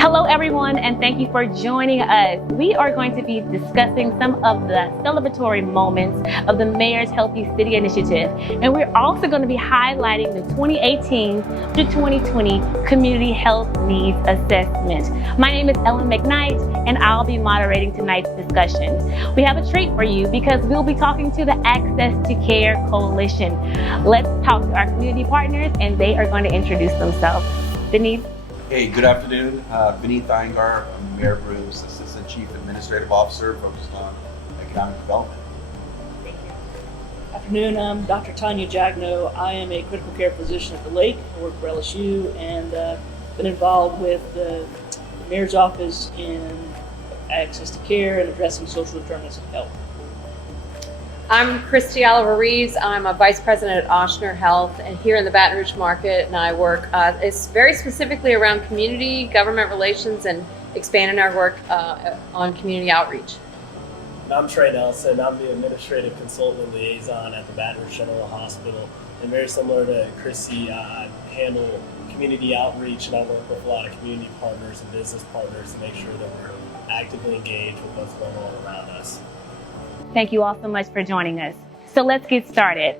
Hello everyone, and thank you for joining us. We are going to be discussing some of the celebratory moments of the Mayor's Healthy City Initiative. And we're also going to be highlighting the 2018 to 2020 Community Health Needs Assessment. My name is Ellen McKnight, and I'll be moderating tonight's discussion. We have a treat for you because we'll be talking to the Access to Care Coalition. Let's talk to our community partners, and they are going to introduce themselves. Denise? Hey, good afternoon. Vineet Iyengar, I'm Mayor Broom's Assistant Chief Administrative Officer focused on economic development. Thank you. Afternoon, I'm Dr. Tanya Jagno. I am a critical care physician at the Lake. I work for LSU and been involved with the Mayor's Office in access to care and addressing social determinants of health. I'm Christy Oliver Reeves. I'm a Vice President at Ochsner Health and here in the Baton Rouge market, and I work it's very specifically around community government relations and expanding our work on community outreach. And I'm Trey Nelson. I'm the Administrative Consultant Liaison at the Baton Rouge General Hospital. And very similar to Christy, I handle community outreach, and I work with a lot of community partners and business partners to make sure that we're actively engaged with what's going on around us. Thank you all so much for joining us. So let's get started.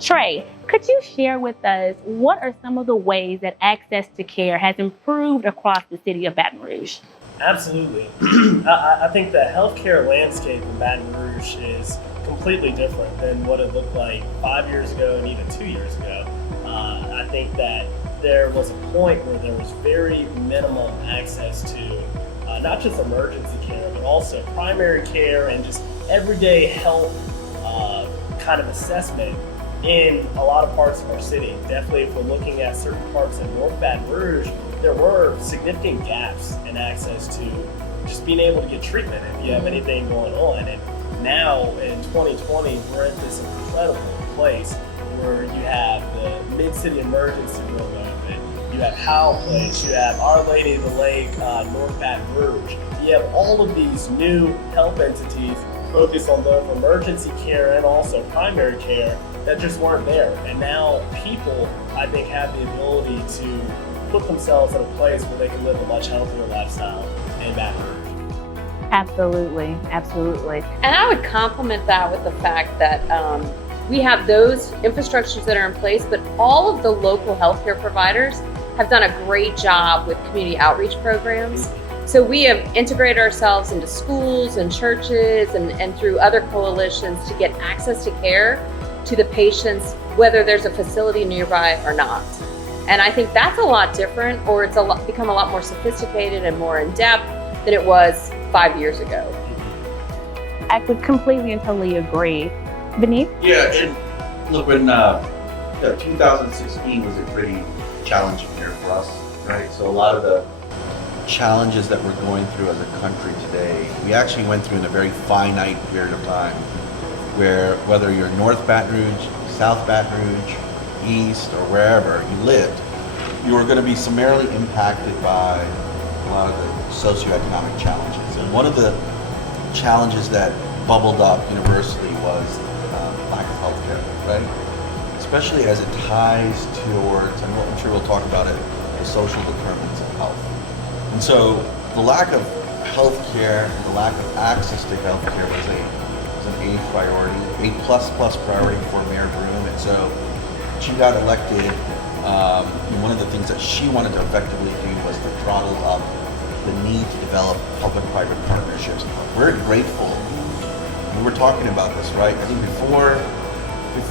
Trey, could you share with us what are some of the ways that access to care has improved across the city of Baton Rouge? Absolutely. I think the healthcare landscape in Baton Rouge is completely different than what it looked like 5 years ago and even 2 years ago. I think that there was a point where there was very minimum access to not just emergency care, but also primary care and just everyday health kind of assessment in a lot of parts of our city. Definitely if we're looking at certain parts in North Baton Rouge, there were significant gaps in access to just being able to get treatment if you have anything going on. And now in 2020, we're at this incredible place where you have the Mid-City Emergency Room open, you have Howell Place, you have Our Lady of the Lake, North Baton Rouge. You have all of these new health entities focused on both emergency care and also primary care that just weren't there. And now people, I think, have the ability to put themselves in a place where they can live a much healthier lifestyle in Baton Rouge. Absolutely, absolutely. And I would complement that with the fact that we have those infrastructures that are in place, but all of the local healthcare providers have done a great job with community outreach programs. So we have integrated ourselves into schools and churches and through other coalitions to get access to care to the patients, whether there's a facility nearby or not. And I think that's a lot different, or it's become a lot more sophisticated and more in depth than it was 5 years ago. I would completely and totally agree. Beneath? Yeah, and look, when 2016 was a pretty challenging year for us, right? So a lot of the challenges that we're going through as a country today, we actually went through in a very finite period of time, where whether you're North Baton Rouge, South Baton Rouge, East, or wherever you lived, you were going to be summarily impacted by a lot of the socioeconomic challenges. And one of the challenges that bubbled up universally was lack of health care, right? Especially as it ties towards, and I'm sure we'll talk about it, the social determinants of health. And so the lack of health care and the lack of access to health care was an A priority, A++ priority for Mayor Broom. And so she got elected. One of the things that she wanted to effectively do was to throttle up the need to develop public-private partnerships. We're grateful. We were talking about this, right? I think before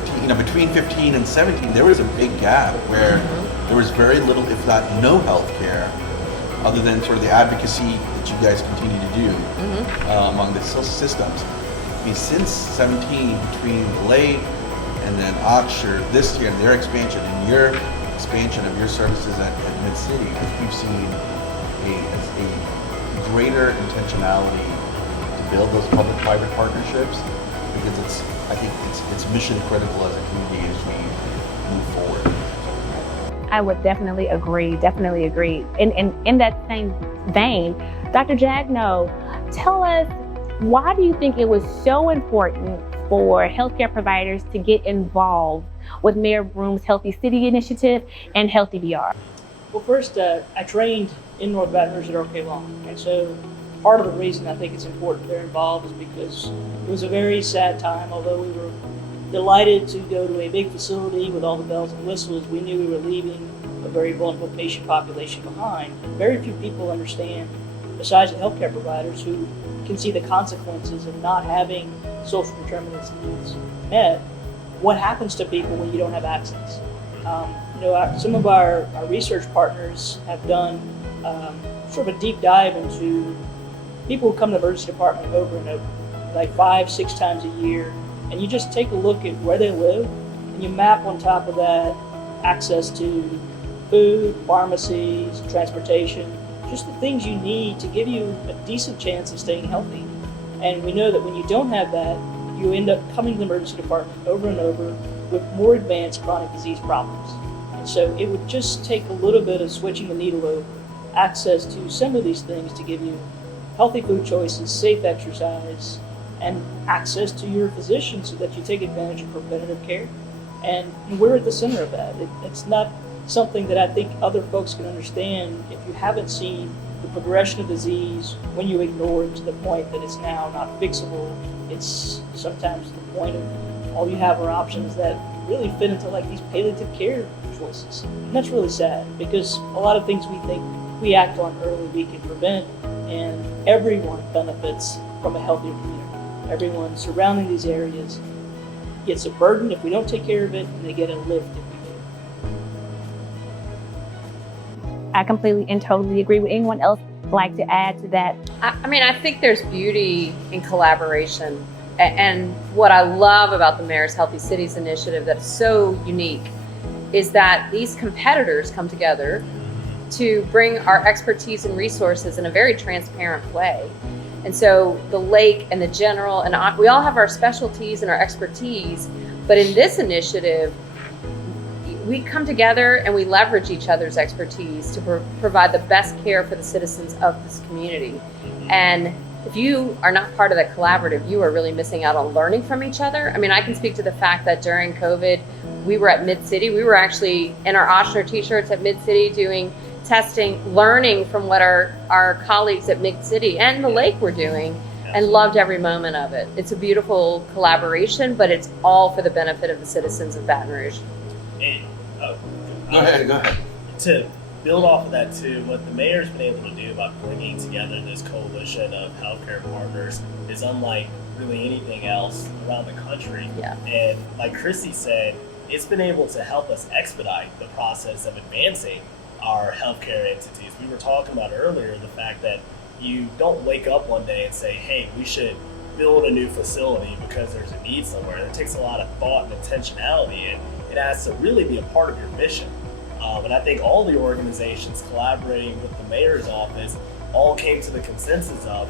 15, between 15 and 17, there was a big gap where there was very little, if not no health care, other than sort of the advocacy that you guys continue to do among the systems. I mean, since 17, between the Lake and then Ochsner this year and their expansion and your expansion of your services at Mid-City, I think we've seen a greater intentionality to build those public-private partnerships, because I think it's mission critical as a community as we move forward. I would definitely agree, And in that same vein, Dr. Jagno, tell us, why do you think it was so important for healthcare providers to get involved with Mayor Broom's Healthy City Initiative and Healthy BR? Well, first, I trained in North Baton Rouge at OK Long, and so part of the reason I think it's important they're involved is because it was a very sad time. Although we were delighted to go to a big facility with all the bells and whistles, we knew we were leaving a very vulnerable patient population behind. And very few people understand, besides the healthcare providers who can see the consequences of not having social determinants needs met, what happens to people when you don't have access. Some of our research partners have done sort of a deep dive into people who come to the emergency department over and over, like 5-6 times a year, and you just take a look at where they live, and you map on top of that access to food, pharmacies, transportation, just the things you need to give you a decent chance of staying healthy. And we know that when you don't have that, you end up coming to the emergency department over and over with more advanced chronic disease problems. And so it would just take a little bit of switching the needle over, access to some of these things to give you healthy food choices, safe exercise, and access to your physician so that you take advantage of preventative care. And we're at the center of that. It's not something that I think other folks can understand if you haven't seen the progression of disease when you ignore it to the point that it's now not fixable. It's sometimes the point of all you have are options that really fit into like these palliative care choices. And that's really sad because a lot of things we think we act on early we can prevent, and everyone benefits from a healthier community. Everyone surrounding these areas gets a burden if we don't take care of it, and they get a lift if we do. I completely and totally agree. Would anyone else like to add to that? I think there's beauty in collaboration. And what I love about the Mayor's Healthy Cities initiative that's so unique is that these competitors come together to bring our expertise and resources in a very transparent way. And so the Lake and the General, and we all have our specialties and our expertise, but in this initiative, we come together and we leverage each other's expertise to provide the best care for the citizens of this community. And if you are not part of that collaborative, you are really missing out on learning from each other. I mean, I can speak to the fact that during COVID, we were at Mid-City. We were actually in our Ochsner t-shirts at Mid-City doing testing, learning from what our colleagues at Mid-City and the Lake were doing, and loved every moment of it. It's a beautiful collaboration, but it's all for the benefit of the citizens of Baton Rouge. And, Go ahead. To build off of that too, what the mayor's been able to do by bringing together this coalition of healthcare partners is unlike really anything else around the country. Yeah. And like Chrissy said, it's been able to help us expedite the process of advancing our healthcare entities. We were talking about earlier the fact that you don't wake up one day and say, hey, we should build a new facility because there's a need somewhere. It takes a lot of thought and intentionality, and it has to really be a part of your mission. And I think all the organizations collaborating with the mayor's office all came to the consensus of,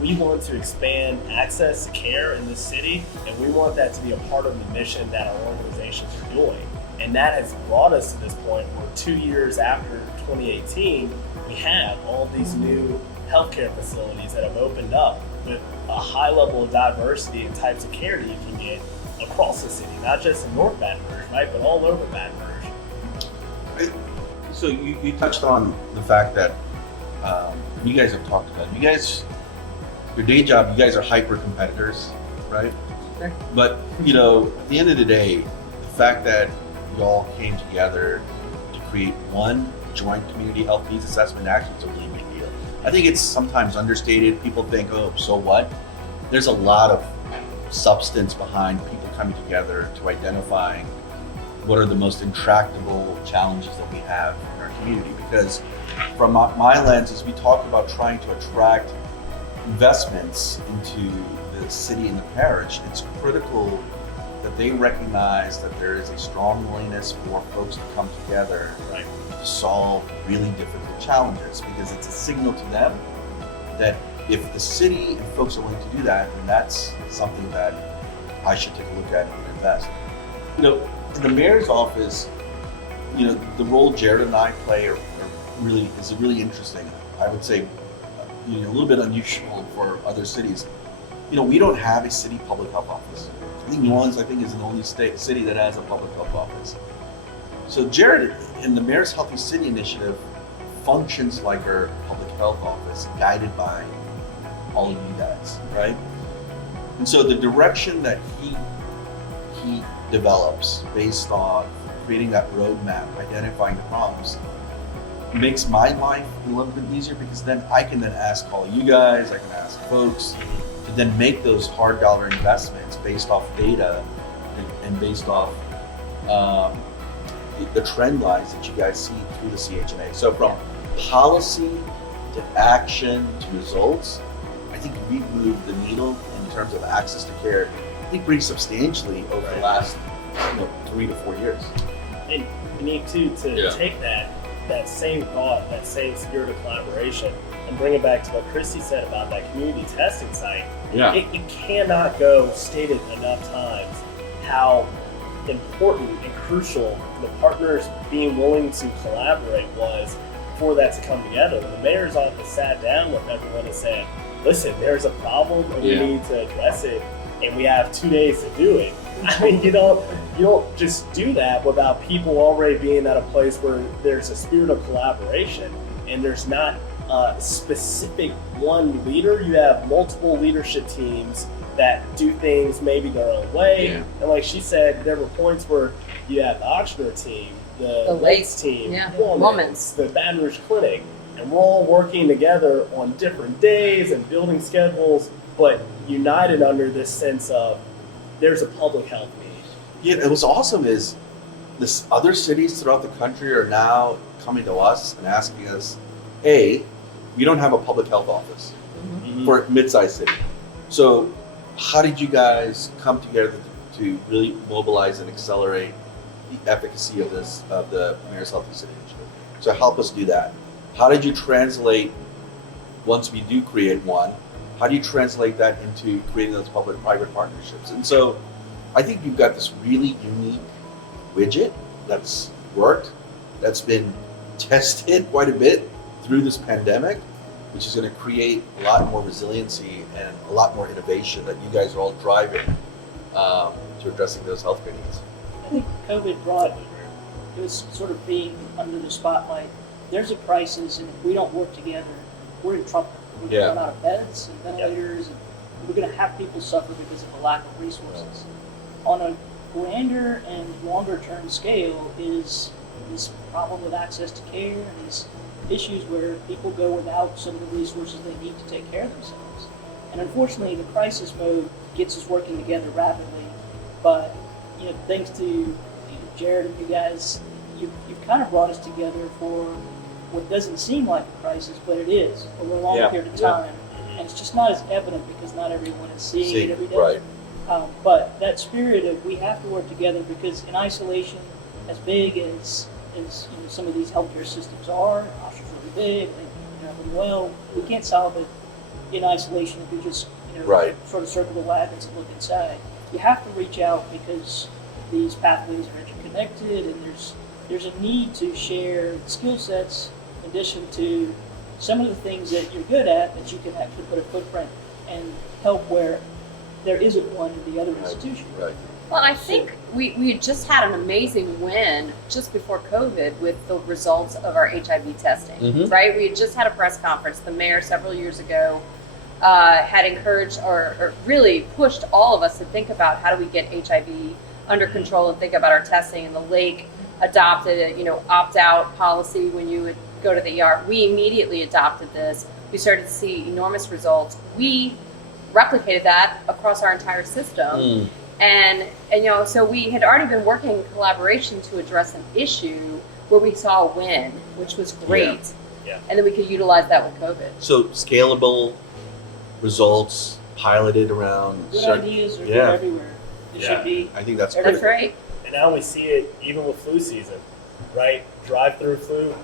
we want to expand access to care in this city, and we want that to be a part of the mission that our organizations are doing. And that has brought us to this point where 2 years after 2018, we have all these new healthcare facilities that have opened up with a high level of diversity and types of care that you can get across the city, not just in North Baton Rouge, right, but all over Baton Rouge. So you touched on the fact that you guys have talked about your day job, you guys are hyper competitors, right? Sure. But at the end of the day, the fact that you all came together to create one joint community health needs assessment actually is a really big deal. I think it's sometimes understated. People think, oh, so what? There's a lot of substance behind people coming together to identifying what are the most intractable challenges that we have in our community. Because from my lens, as we talk about trying to attract investments into the city and the parish, it's critical that they recognize that there is a strong willingness for folks to come together, right, to solve really difficult challenges, because it's a signal to them that if the city and folks are willing to do that, then that's something that I should take a look at and invest. In the mayor's office, the role Jared and I play is really interesting. I would say, a little bit unusual for other cities. We don't have a city public health office. I think New Orleans, is the only city that has a public health office. So Jared, in the Mayor's Healthy City Initiative, functions like our public health office, guided by all of you guys, right? And so the direction that he develops based on creating that roadmap, identifying the problems, makes my life a little bit easier, because then I can then ask all you guys, I can ask folks to then make those hard dollar investments based off data and based off the trend lines that you guys see through the CHNA. So from policy to action to results, I think we've moved the needle in terms of access to care, I think, pretty substantially over the last 3 to 4 years. And we need to take that same thought, that same spirit of collaboration, and bring it back to what Christy said about that community testing site. Yeah. It cannot go stated enough times how important and crucial the partners being willing to collaborate was for that to come together. When the mayor's office sat down with everyone and said, listen, there's a problem and we need to address it, and we have 2 days to do it. I mean, you don't just do that without people already being at a place where there's a spirit of collaboration and there's not a specific one leader. You have multiple leadership teams that do things maybe their own way. Yeah. And like she said, there were points where you have the Ochsner team, the Lakes team, Women's, the Baton Rouge Clinic, and we're all working together on different days and building schedules, but united under this sense of there's a public health need. Yeah, what's awesome is this other cities throughout the country are now coming to us and asking us, hey, we don't have a public health office for a mid-sized city. So how did you guys come together to really mobilize and accelerate the efficacy of the Mayor's Healthy City Initiative? So help us do that. How did you translate, once we do create one, how do you translate that into creating those public-private partnerships? And so I think you've got this really unique widget that's worked, that's been tested quite a bit through this pandemic, which is going to create a lot more resiliency and a lot more innovation that you guys are all driving to addressing those healthcare needs. I think COVID brought, it was sort of being under the spotlight. There's a crisis, and if we don't work together, we're in trouble. We're going to run out of beds and ventilators, and we're going to have people suffer because of a lack of resources. On a grander and longer term scale is this problem with access to care and these issues where people go without some of the resources they need to take care of themselves. And unfortunately, the crisis mode gets us working together rapidly. But thanks to Jared and you guys, you've kind of brought us together for what doesn't seem like a crisis, but it is over a long period of time. And it's just not as evident because not everyone is seeing it every day. Right. But that spirit of we have to work together, because in isolation, as big as some of these healthcare systems are, Oshner's really big, and them well, we can't solve it in isolation if we just sort of circle the wagons and look inside. You have to reach out because these pathways are interconnected, and there's a need to share skill sets in addition to some of the things that you're good at that you can actually put a footprint and help where there isn't one in the other institution. Right. Well, I think we just had an amazing win just before COVID with the results of our HIV testing, right? We had just had a press conference. The mayor several years ago had encouraged or really pushed all of us to think about how do we get HIV under control and think about our testing. And the Lake adopted a, opt-out policy when you would go to the ER. We immediately adopted this. We started to see enormous results. We replicated that across our entire system. And so we had already been working in collaboration to address an issue where we saw a win, which was great. Yeah. And then we could utilize that with COVID. So scalable results piloted around Good ideas are good everywhere. It should be. I think that's That's right. And now we see it even with flu season, right? Drive-through flu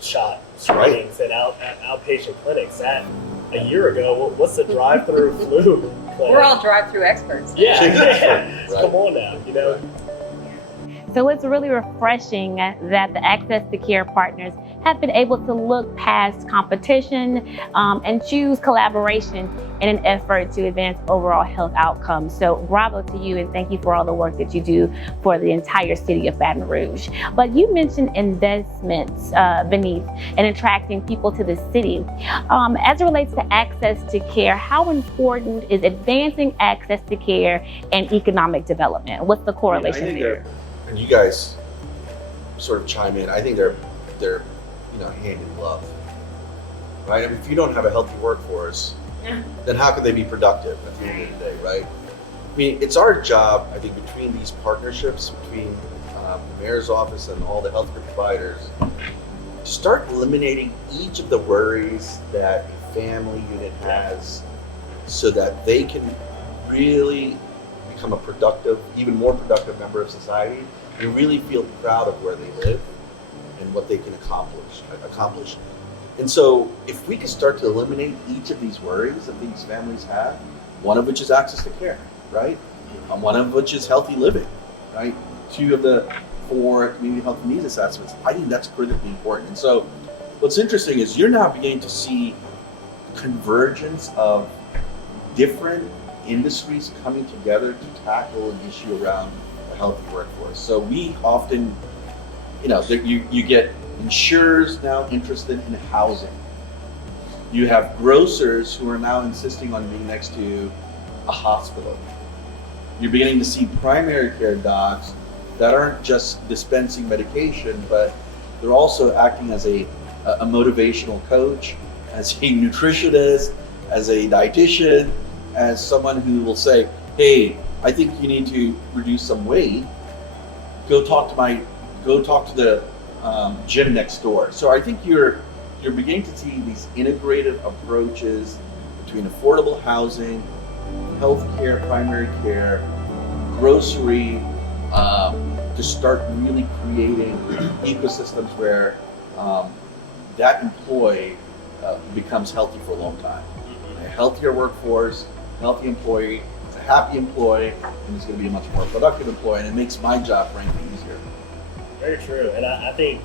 shot screenings and outpatient clinics. That a year ago, what's the drive-through flu clinic? We're all drive-through experts. Yeah. Right. Come on now, So it's really refreshing that the Access to Care partners have been able to look past competition and choose collaboration in an effort to advance overall health outcomes. So bravo to you, and thank you for all the work that you do for the entire city of Baton Rouge. But you mentioned investments, Beneath, and attracting people to the city. As it relates to access to care, how important is advancing access to care and economic development? What's the correlation there? And you guys sort of chime in. I think they're hand in glove, right? I mean, if you don't have a healthy workforce, then how can they be productive at the end of the day, right? I mean, it's our job, I think, between these partnerships, between the mayor's office and all the healthcare providers, to start eliminating each of the worries that a family unit has, so that they can really become a productive, even more productive member of society, and really feel proud of where they live and what they can accomplish. And so if we can start to eliminate each of these worries that these families have, one of which is access to care, right? One of which is healthy living, right? 2 of the 4 community health needs assessments. I think that's critically important. And so what's interesting is you're now beginning to see convergence of different industries coming together to tackle an issue around a healthy workforce. So we often, you get insurers now interested in housing. You have grocers who are now insisting on being next to a hospital. You're beginning to see primary care docs that aren't just dispensing medication, but they're also acting as a motivational coach, as a nutritionist, as a dietitian, as someone who will say, hey, I think you need to reduce some weight. Go talk to the gym next door. So I think you're beginning to see these integrated approaches between affordable housing, healthcare, primary care, grocery, to start really creating ecosystems where that employee becomes healthy for a long time. A healthier workforce, healthy employee, it's a happy employee, and it's going to be a much more productive employee, and it makes my job frankly easier. Very true, and I think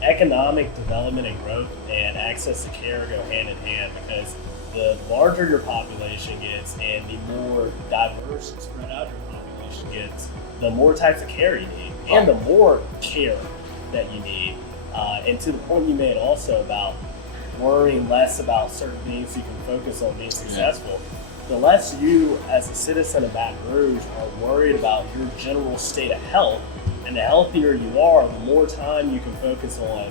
economic development and growth and access to care go hand in hand, because the larger your population gets and the more diverse and spread out your population gets, the more types of care you need and the more care that you need. And to the point you made also about worrying less about certain things so you can focus on being successful, the less you as a citizen of Baton Rouge are worried about your general state of health, and the healthier you are, the more time you can focus on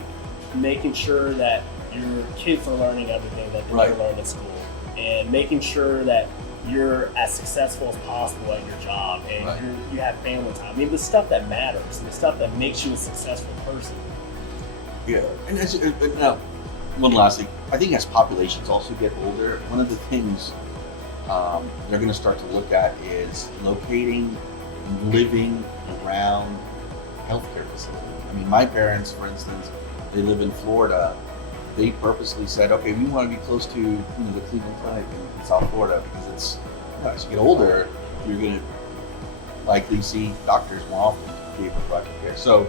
making sure that your kids are learning everything that they need to learn at school, and making sure that you're as successful as possible at your job, and you have family time. I mean, the stuff that matters, and the stuff that makes you a successful person. Yeah, and one last thing. I think as populations also get older, one of the things they're going to start to look at is locating, living around healthcare facilities. I mean, my parents, for instance, they live in Florida. They purposely said, okay, we want to be close to the Cleveland Clinic in South Florida, because it's, as you get older, you're going to likely see doctors more often to be able to provide care. So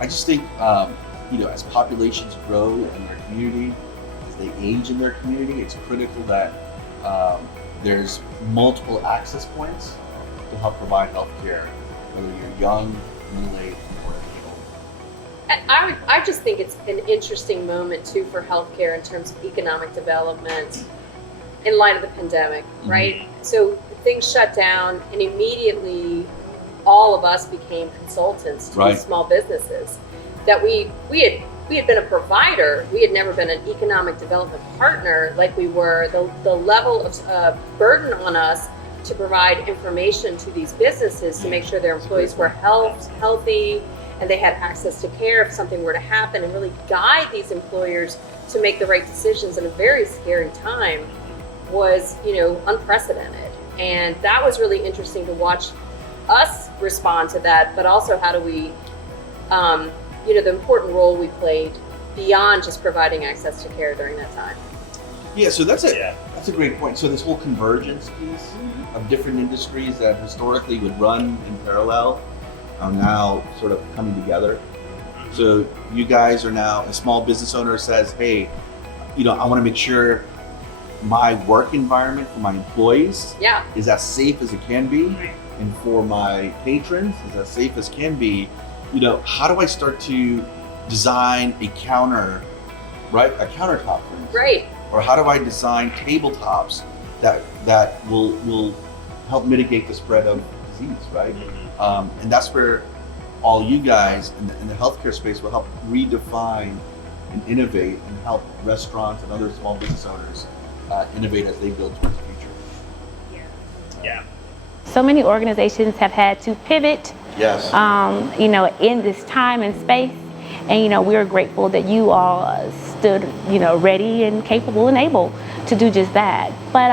I just think, as populations grow in their community, as they age in their community, it's critical that there's multiple access points to help provide health care, whether you're young, middle-aged, or old. I just think it's an interesting moment too for healthcare in terms of economic development in light of the pandemic, right? So things shut down, and immediately all of us became consultants to these small businesses. That we had been a provider, we had never been an economic development partner like we were. The level of burden on us to provide information to these businesses to make sure their employees were healthy, and they had access to care if something were to happen, and really guide these employers to make the right decisions in a very scary time was, unprecedented. And that was really interesting to watch us respond to that, but also how do we, the important role we played beyond just providing access to care during that time. Yeah, so that's a great point. So this whole convergence piece of different industries that historically would run in parallel, are now sort of coming together. So you guys are now, a small business owner says, hey, I want to make sure my work environment for my employees is as safe as it can be, and for my patrons is as safe as can be. How do I start to design a countertop, for instance? Right. Or how do I design tabletops that will help mitigate the spread of disease, right? And that's where all you guys in the healthcare space will help redefine and innovate and help restaurants and other small business owners innovate as they build towards the future. Yeah. So many organizations have had to pivot, Yes. in this time and space. And, we're grateful that you all stood, ready and capable and able to do just that. But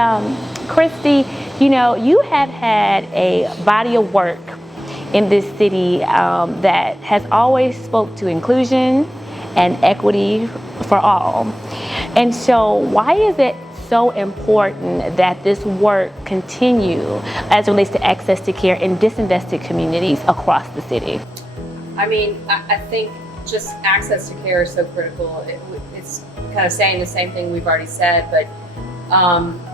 Christy, you have had a body of work in this city that has always spoke to inclusion and equity for all. And so why is it so important that this work continue as it relates to access to care in disinvested communities across the city? I mean, I think just access to care is so critical. It's kind of saying the same thing we've already said, but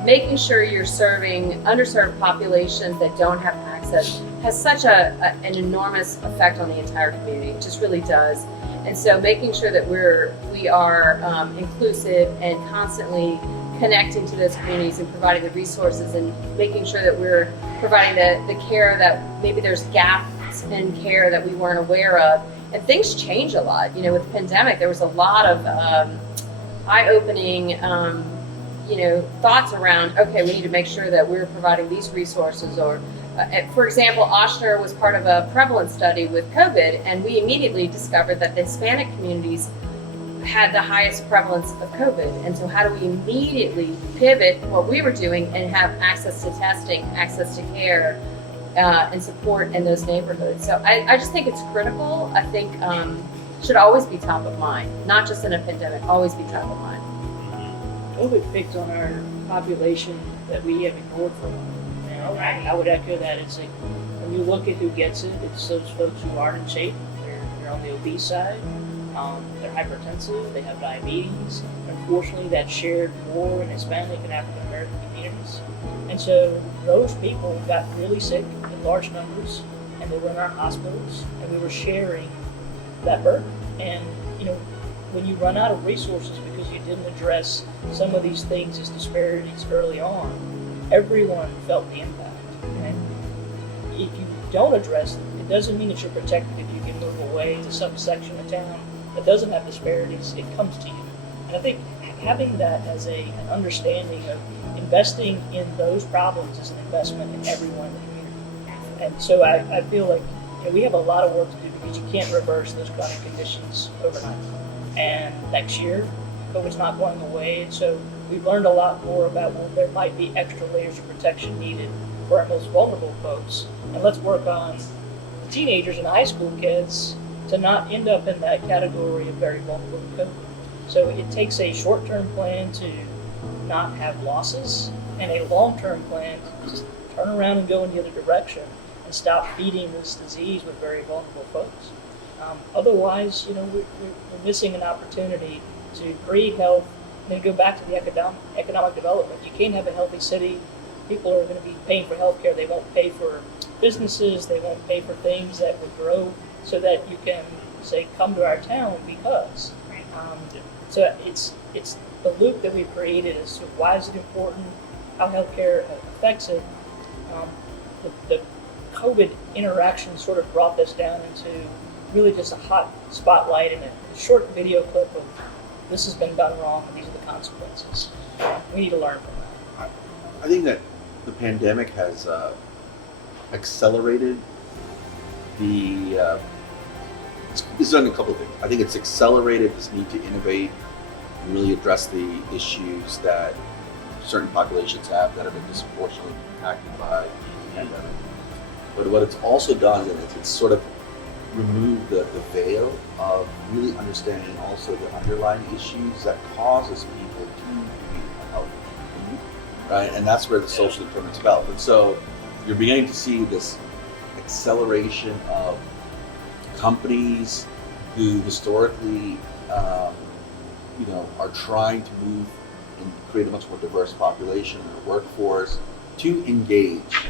making sure you're serving underserved populations that don't have access has such an enormous effect on the entire community. It just really does. And so making sure that we are inclusive and constantly connecting to those communities and providing the resources and making sure that we're providing the care that maybe there's gaps in care that we weren't aware of. And things change a lot. With the pandemic, there was a lot of eye-opening thoughts around, okay, we need to make sure that we're providing these resources. Or, for example, Chna was part of a prevalence study with COVID, and we immediately discovered that the Hispanic communities had the highest prevalence of COVID. And so how do we immediately pivot what we were doing and have access to testing, access to care, and support in those neighborhoods? So I just think it's critical. I think should always be top of mind, not just in a pandemic, always be top of mind. COVID picked on our population that we have ignored for long. And I would echo that. It's like, when you look at who gets it, it's those folks who aren't in shape. They're on the obese side. They're hypertensive. They have diabetes. Unfortunately, that's shared more in Hispanic and African American communities. And so those people got really sick in large numbers, and they were in our hospitals, and we were sharing that burden. And when you run out of resources because you didn't address some of these things as disparities early on, everyone felt the impact. And if you don't address it doesn't mean that you're protected if you can move away to some section of town that doesn't have disparities. It comes to you. And I think having that as an understanding of investing in those problems is an investment in everyone in the community. And so I feel like we have a lot of work to do because you can't reverse those chronic conditions overnight. And next year, COVID's not going away, and so we've learned a lot more about there might be extra layers of protection needed for our most vulnerable folks. And let's work on the teenagers and high school kids to not end up in that category of very vulnerable to COVID. So it takes a short-term plan to not have losses and a long-term plan to just turn around and go in the other direction and stop feeding this disease with very vulnerable folks. Otherwise, we're missing an opportunity to create health and then go back to the economic development. You can't have a healthy city. People are going to be paying for healthcare. They won't pay for businesses. They won't pay for things that would grow so that you can say, come to our town because. So it's the loop that we've created as to why is it important, how healthcare affects it. The COVID interaction sort of brought this down into really just a hot spotlight and a short video clip of this has been done wrong and these are the consequences. We need to learn from that. I think that the pandemic has accelerated it's done a couple of things. I think it's accelerated this need to innovate and really address the issues that certain populations have that have been disproportionately impacted by the pandemic. But what it's also done is it's sort of removed the veil of really understanding also the underlying issues that causes people to be unhealthy, right? And that's where the social determinants develop. And so you're beginning to see this acceleration of companies who historically, are trying to move and create a much more diverse population in their workforce to engage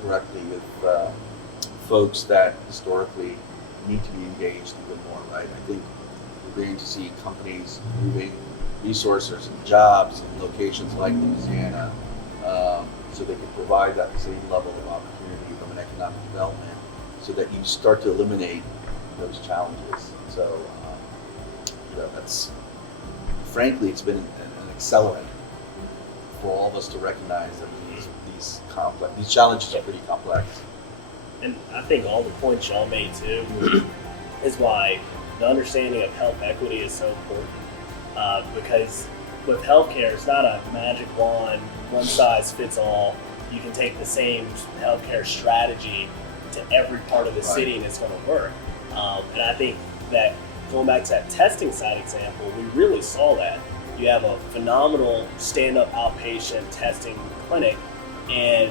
directly with folks that historically need to be engaged even more, right? I think we're going to see companies moving resources and jobs in locations like Louisiana, so they can provide that same level of opportunity from an economic development, so that you start to eliminate those challenges. So, that's, frankly, it's been an accelerant for all of us to recognize that these challenges are pretty complex. And I think all the points y'all made too is why the understanding of health equity is so important. Because with healthcare, it's not a magic wand, one size fits all. You can take the same healthcare strategy to every part of the city and it's going to work. And I think that going back to that testing site example, we really saw that. You have a phenomenal stand-up outpatient testing clinic, and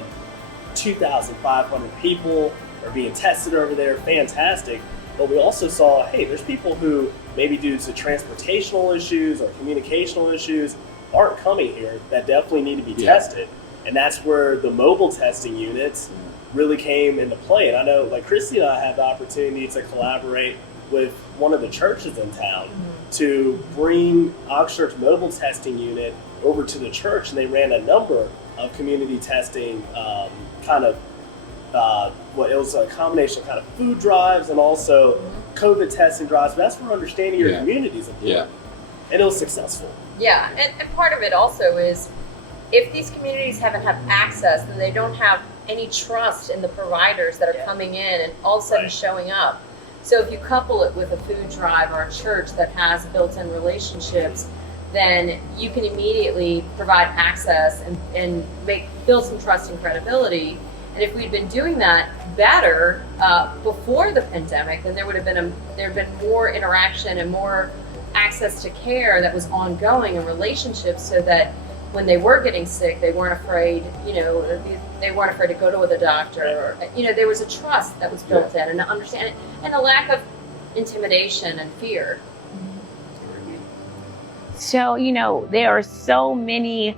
2,500 people are being tested over there, fantastic. But we also saw, hey, there's people who maybe due to transportational issues or communicational issues aren't coming here that definitely need to be tested. And that's where the mobile testing units really came into play. And I know, like Christy and I had the opportunity to collaborate with one of the churches in town to bring Oxnard's mobile testing unit over to the church, and they ran a number of community testing it was a combination of kind of food drives and also COVID testing drives. But that's where understanding your community is important. And it was successful. Yeah, and part of it also is if these communities haven't had access, then they don't have any trust in the providers that are coming in and all of a sudden showing up. So if you couple it with a food drive or a church that has built-in relationships, then you can immediately provide access and build some trust and credibility. And if we'd been doing that better before the pandemic, then there would have been more interaction and more access to care that was ongoing and relationships, so that when they were getting sick, they weren't afraid. They weren't afraid to go to the doctor. Or, there was a trust that was built in, and understanding, and a lack of intimidation and fear. So, there are so many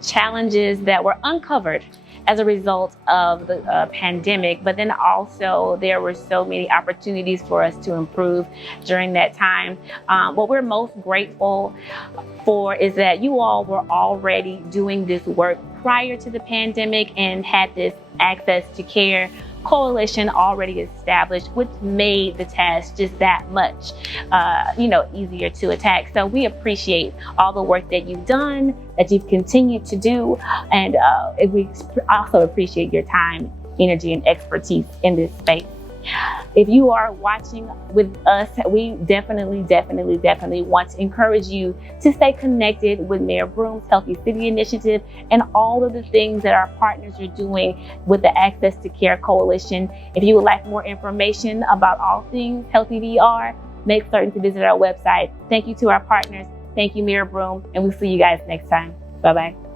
challenges that were uncovered as a result of the pandemic, but then also there were so many opportunities for us to improve during that time. What we're most grateful for is that you all were already doing this work prior to the pandemic and had this access to care coalition already established, which made the task just that much, easier to attack. So we appreciate all the work that you've done, that you've continued to do, and we also appreciate your time, energy, and expertise in this space. If you are watching with us, we definitely want to encourage you to stay connected with Mayor Broom's Healthy City Initiative and all of the things that our partners are doing with the Access to Care Coalition. If you would like more information about all things Healthy VR, make certain to visit our website. Thank you to our partners. Thank you, Mayor Broom, and we'll see you guys next time. Bye-bye.